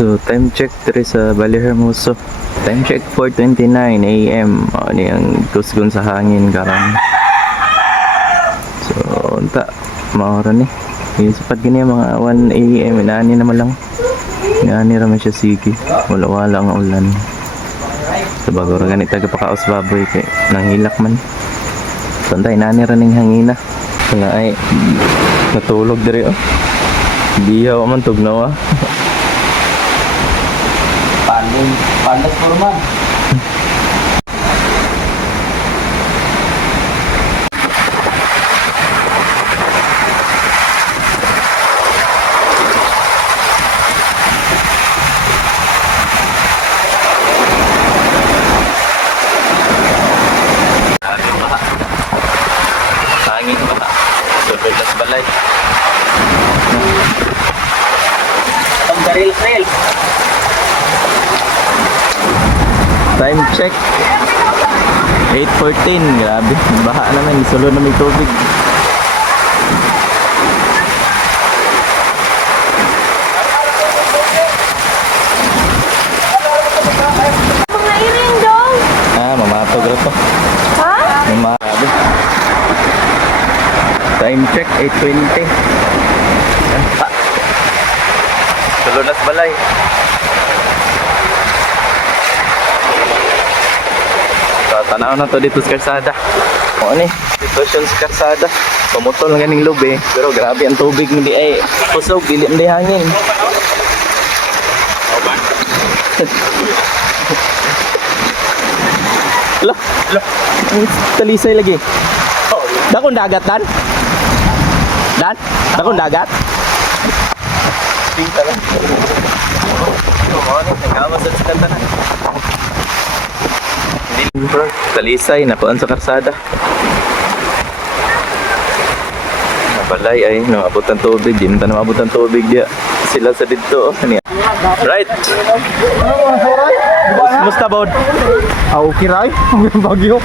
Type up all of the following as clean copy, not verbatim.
So, time check diri sa Valle Hermoso. Time check 4:29 AM. Ano yung kusgon sa hangin karon. So, unta maora ni. Sapat gani mga 1 AM inaani naman lang. Inaani ra man siya sige. Wala nga ulan. So, bago ra gani taga pakaos baboy kay nanghilak man. So, untay inaani ra ning hangina. Wala ay natulog diri oh. Diyaw man tugnaw ah. Pandas forman. Hangin ba? Sulod na sa balay. Ang trail. Time check 8:14. Grabe, baha naman, sulod na may tubig. Mga iring dong. Mamatog rin to. Ha? Grabe. Time check 8:20. Sulod na sa balay. Tanaw na to dito sa karsada. O ni, sitwasyon sa karsada. Pumutol lang ganing lube. Pero grabe ang tubig hindi ay kusog, dili hindi hangin. Lo, talisay lagi. Dakong dagat dan? Dan? Dakong dagat? Tingta lang. O ni, nagkamas sa kanta na. Talisay, nakuan sa karsada. Nabalay ay naabot ang tubig. Di na naabot ang tubig dia. Sila sa dito. Right. Musta bod? Okay ray. Bagyo.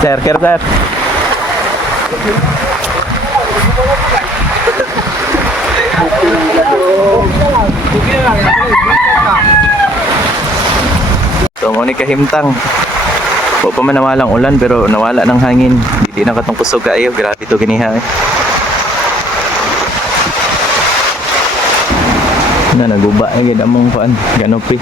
Sir. So, muna kahimtang. O pa man nawalang ulan pero nawala ng hangin. Hindi na katong kusog kaayo. Grabe to ganiha eh. Na naguba eh. Ganda mong paan. Ganopi.